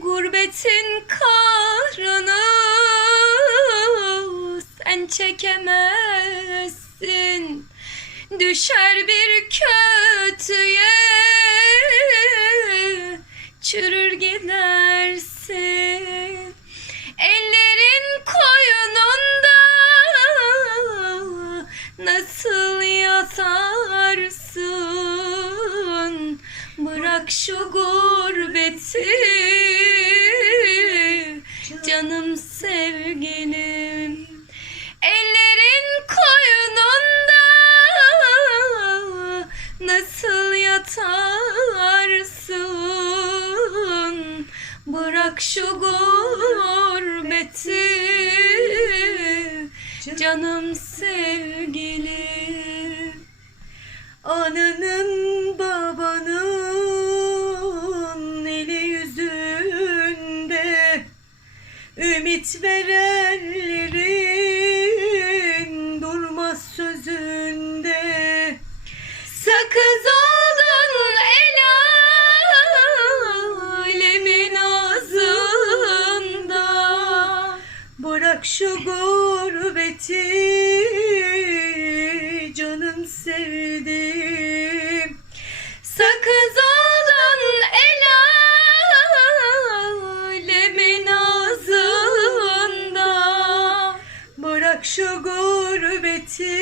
Gurbetin kahrını sen çekemezsin. Düşer bir kötüye çürür gidersin. Ellerin koyununda nasıl yatarsın? Bırak şu gurbeti canım sevgilim. Ellerin koyununda nasıl yatarsın? Bırak şu gurbeti canım sevgilim. Ananın Ümit verenlerin durmaz sözünde. Sakız oldun el alemin ağzında. Bırak şu gurbeti şu gurbeti